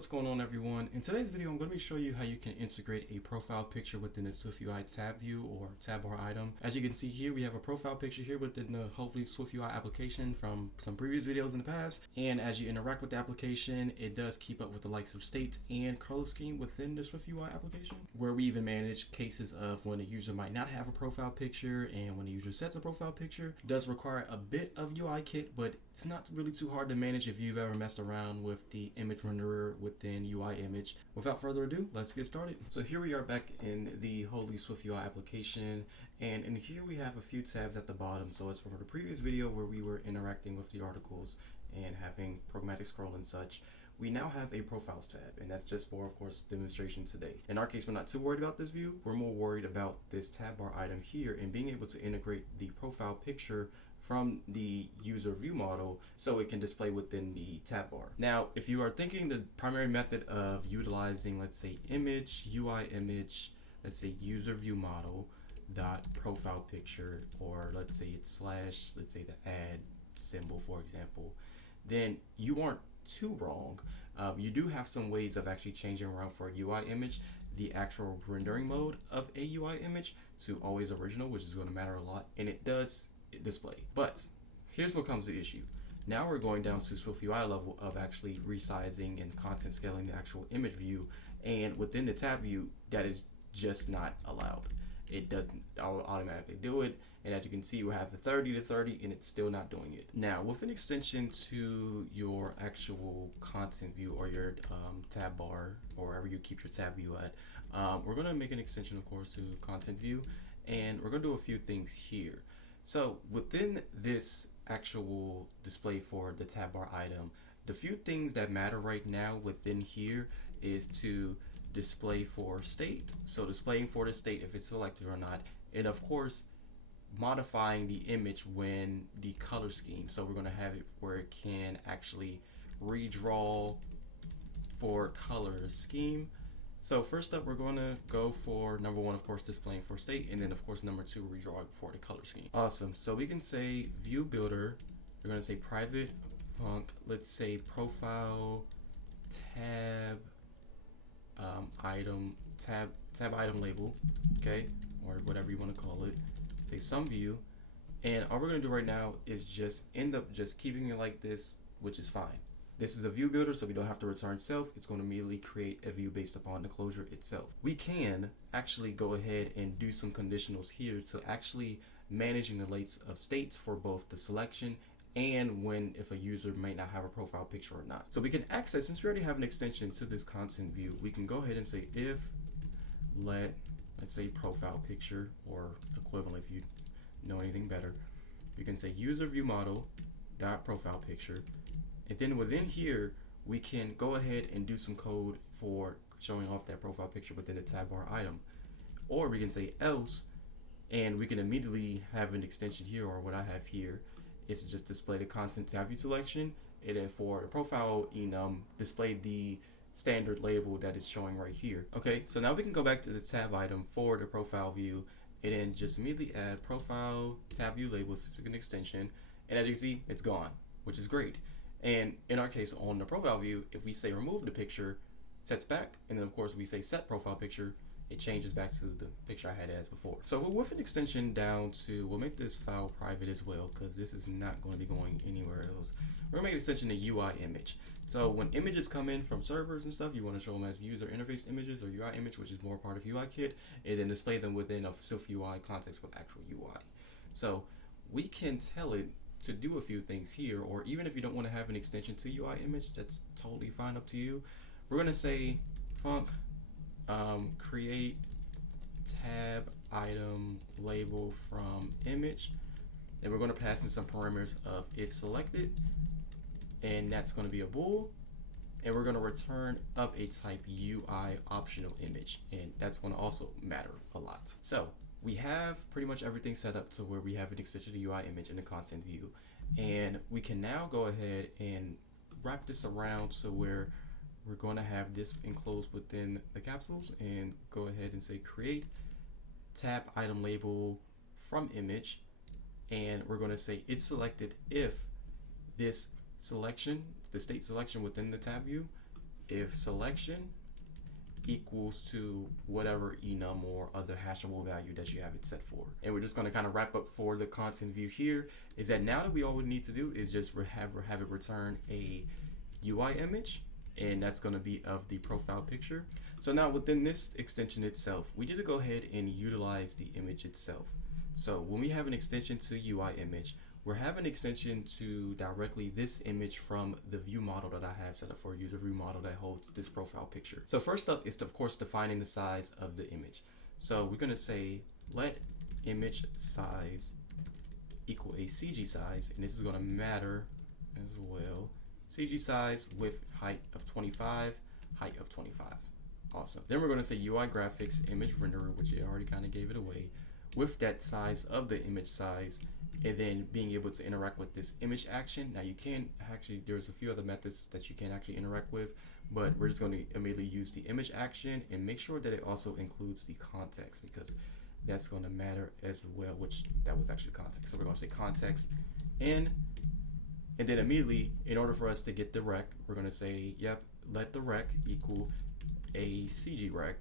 What's going on, everyone? In today's video, I'm going to be showing you how you can integrate a profile picture within the SwiftUI tab view or tab bar item. As you can see here, we have a profile picture here within the hopefully SwiftUI application from some previous videos in the past. And as you interact with the application, it does keep up with the likes of state and color scheme within the SwiftUI application, where we even manage cases of when a user might not have a profile picture and when a user sets a profile picture. It does require a bit of UI kit, but it's not really too hard to manage if you've ever messed around with the image renderer within UI image. Without further ado, let's get started. So here we are back in the holy SwiftUI application, and in here we have a few tabs at the bottom. So it's from the previous video where we were interacting with the articles and having programmatic scroll and such. We now have a profiles tab, and that's just for, of course, demonstration today. In our case, we're not too worried about this view. We're more worried about this tab bar item here and being able to integrate the profile picture from the user view model so it can display within the tab bar. Now, if you are thinking the primary method of utilizing, let's say image, UI image, let's say user view model dot profile picture, or let's say it's slash, let's say the add symbol, for example, then you aren't too wrong. You do have some ways of actually changing around for a UI image, the actual rendering mode of a UI image to always original, which is going to matter a lot, and it does display. But here's what comes to the issue. Now we're going down to SwiftUI level of actually resizing and content scaling the actual image view, and within the tab view, that is just not allowed. It doesn't automatically do it, and as you can see, we have the 30 to 30 and it's still not doing it. Now, with an extension to your actual content view or your tab bar, or wherever you keep your tab view at, we're going to make an extension, of course, to content view, and we're going to do a few things here. So within this actual display for the tab bar item, the few things that matter right now within here is to display for state. So displaying for the state if it's selected or not, and of course modifying the image when the color scheme. So we're going to have it where it can actually redraw for color scheme. So first up, we're going to go for number one, of course, displaying for state, and then of course number two, redrawing for the color scheme. Awesome. So we can say view builder. We're going to say private func. Let's say profile tab item tab item label, okay, or whatever you want to call it. Say some view, and all we're going to do right now is just end up just keeping it like this, which is fine. This is a view builder, so we don't have to return self. It's going to immediately create a view based upon the closure itself. We can actually go ahead and do some conditionals here to actually managing the lates of states for both the selection and when if a user might not have a profile picture or not. So we can access, since we already have an extension to this content view, we can go ahead and say if let's say profile picture, or equivalent if you know anything better. You can say user view model dot profile picture. And then within here, we can go ahead and do some code for showing off that profile picture within the tab bar item. Or we can say else, and we can immediately have an extension here, or what I have here is to just display the content tab view selection, and then for the profile enum, display the standard label that is showing right here. Okay, so now we can go back to the tab item for the profile view, and then just immediately add profile tab view labels as an extension, and as you can see, it's gone, which is great. And in our case, on the profile view, if we say remove the picture, it sets back, and then of course we say set profile picture, it changes back to the picture I had as before. So with an extension down to, we'll make this file private as well, because this is not going to be going anywhere else. We're gonna make an extension to UI image. So when images come in from servers and stuff, you want to show them as user interface images or UI image, which is more part of UI kit, and then display them within a SwiftUI context with actual UI. So we can tell it to do a few things here, or even if you don't want to have an extension to UI image, that's totally fine, up to you. We're gonna say func create tab item label from image, and we're going to pass in some parameters of it's selected, and that's going to be a bool, and we're going to return of a type UI optional image, and that's going to also matter a lot. So we have pretty much everything set up to where we have an extension to UI image in the content view, and we can now go ahead and wrap this around to where we're going to have this enclosed within the capsules, and go ahead and say create tab item label from image, and we're going to say it's selected if this selection, the state selection within the tab view, if selection equals to whatever enum or other hashable value that you have it set for. And we're just going to kind of wrap up for the content view here is that now that all we need to do is just have it return a UI image, and that's going to be of the profile picture. So now within this extension itself, we need to go ahead and utilize the image itself. So when we have an extension to UI image, we're having an extension to directly this image from the view model that I have set up for a user view model that holds this profile picture. So first up is, of course, defining the size of the image. So we're going to say let image size equal a CG size, and this is going to matter as well. CG size with height of 25, height of 25. Awesome. Then we're going to say UI graphics image renderer, which I already kind of gave it away, with that size of the image size, and then being able to interact with this image action. Now you can actually, there's a few other methods that you can actually interact with, but we're just going to immediately use the image action and make sure that it also includes the context, because that's going to matter as well, which that was actually context. So we're going to say context in, and then immediately, in order for us to get the rec, we're going to say, yep, let the rec equal a CG rec.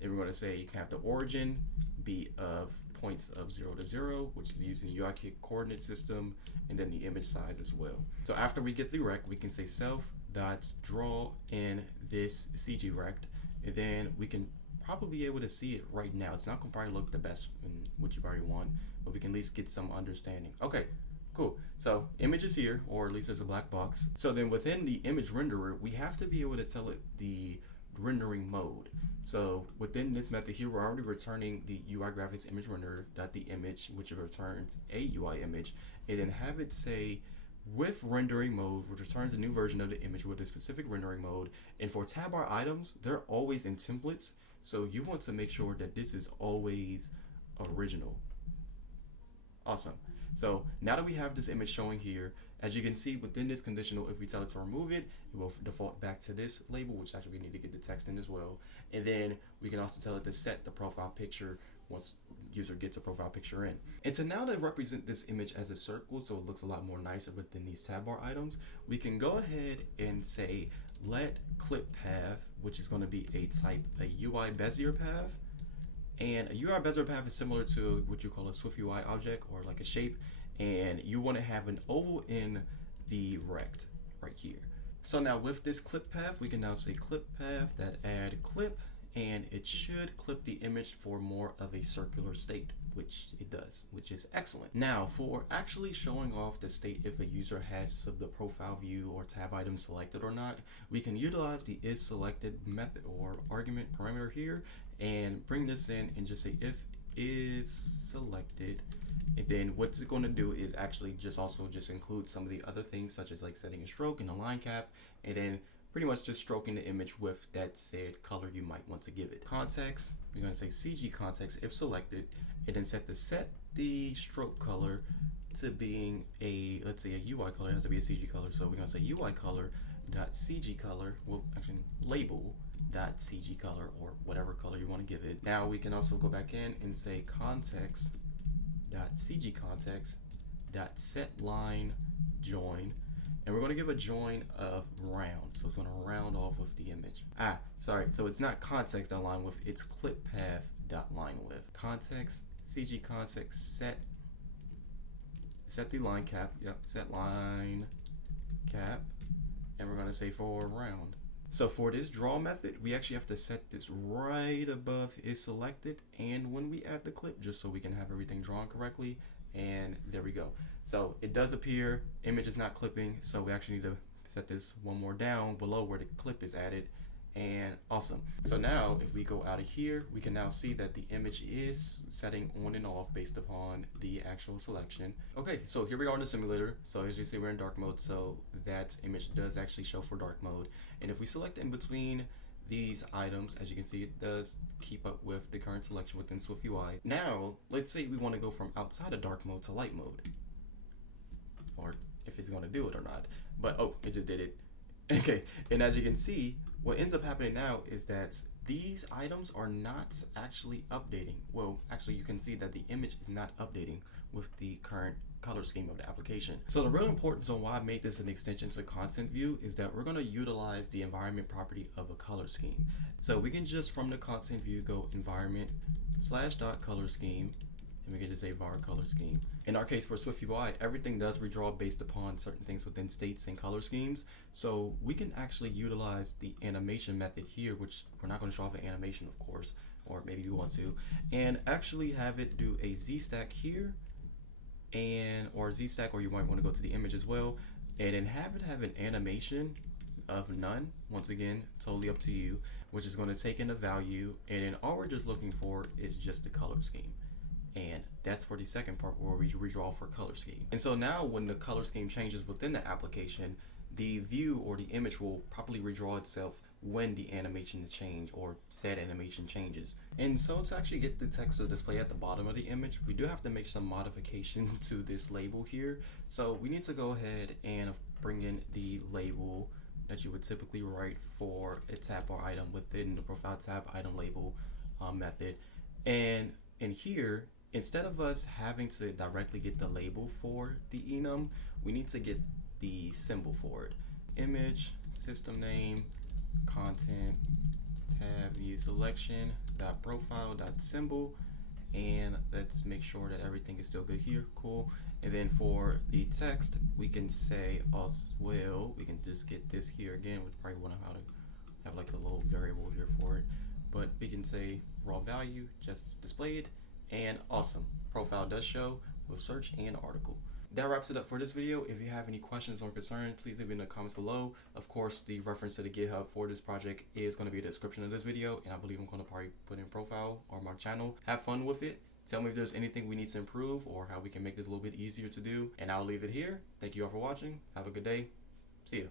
And we're going to say you can have the origin be of points of 0 to 0, which is using the UI coordinate system, and then the image size as well. So after we get the rec, we can say self.draw in this CG rect, and then we can probably be able to see it right now. It's not going to probably look the best in what you probably want, but we can at least get some understanding. Okay, cool. So image is here, or at least there's a black box. So then within the image renderer, we have to be able to tell it the rendering mode. So within this method here, we're already returning the UI graphics image renderer.theimage, which returns a UI image, and then have it say with rendering mode, which returns a new version of the image with a specific rendering mode. And for tab bar items, they're always in templates, so you want to make sure that this is always original. Awesome. So now that we have this image showing here, as you can see within this conditional, if we tell it to remove it, it will default back to this label, which actually we need to get the text in as well. And then we can also tell it to set the profile picture once user gets a profile picture in. And so now to represent this image as a circle, so it looks a lot more nicer within these tab bar items, we can go ahead and say let clip path, which is going to be a type, a UI Bezier path. And a UI Bezier path is similar to what you call a SwiftUI object or like a shape. And you want to have an oval in the rect right here. So now with this clip path, we can now say clip path that add clip, and it should clip the image for more of a circular state, which it does, which is excellent. Now for actually showing off the state if a user has the profile view or tab item selected or not, we can utilize the isSelected method or argument parameter here and bring this in and just say if is selected. And then what's it going to do is actually just include some of the other things, such as like setting a stroke and a line cap, and then pretty much just stroking the image with that said color you might want to give it. Context, we're going to say CG context if selected, and then set the stroke color to being a, let's say a UI color. It has to be a CG color, so we're going to say UI color dot CG color, well actually label dot CG color or whatever color you want to give it. Now we can also go back in and say context dot CG context dot set line join, and we're going to give a join of round, so it's going to round off with the image. So it's not context dot line width, it's clip path dot line width. Context CG context set the line cap, set line cap, and we're going to say for round. So for this draw method, we actually have to set this right above is selected and when we add the clip, just so we can have everything drawn correctly. And there we go. So it does appear image is not clipping, so we actually need to set this one more down below where the clip is added. And awesome. So now if we go out of here, we can now see that the image is setting on and off based upon the actual selection. Okay, so here we are in the simulator. So as you see, we're in dark mode, so that image does actually show for dark mode. And if we select in between these items, as you can see, it does keep up with the current selection within SwiftUI. Now, let's say we want to go from outside of dark mode to light mode, or if it's going to do it or not. But oh, it just did it. Okay, and as you can see, what ends up happening now is that these items are not actually updating. Well, actually you can see that the image is not updating with the current color scheme of the application. So the real importance on why I made this an extension to content view is that we're going to utilize the environment property of a color scheme. So we can just from the content view go environment / color scheme, and we can disable our color scheme. In our case for SwiftUI, everything does redraw based upon certain things within states and color schemes. So we can actually utilize the animation method here, which we're not going to show off an animation, of course, or maybe you want to, and actually have it do a Z stack here, or Z stack, or you might want to go to the image as well, and then have it have an animation of none. Once again, totally up to you, which is going to take in a value, and then all we're just looking for is just the color scheme. And that's for the second part where we redraw for color scheme. And so now when the color scheme changes within the application, the view or the image will properly redraw itself when the animation is changed or said animation changes. And so to actually get the text to display at the bottom of the image, we do have to make some modification to this label here. So we need to go ahead and bring in the label that you would typically write for a tab or item within the profile tab item label method. And in here, instead of us having to directly get the label for the enum, we need to get the symbol for it. Image, system name, content, tab view selection, .profile, .symbol, and let's make sure that everything is still good here. Cool. And then for the text, we can say as well, we can just get this here again. We probably want to how to have like a little variable here for it, but we can say raw value, just displayed, and awesome. Profile does show with search and article. That wraps it up for this video. If you have any questions or concerns, please leave it in the comments below. Of course, the reference to the GitHub for this project is going to be in the description of this video, and I believe I'm going to probably put in profile or my channel. Have fun with it. Tell me if there's anything we need to improve or how we can make this a little bit easier to do, and I'll leave it here. Thank you all for watching. Have a good day. See you.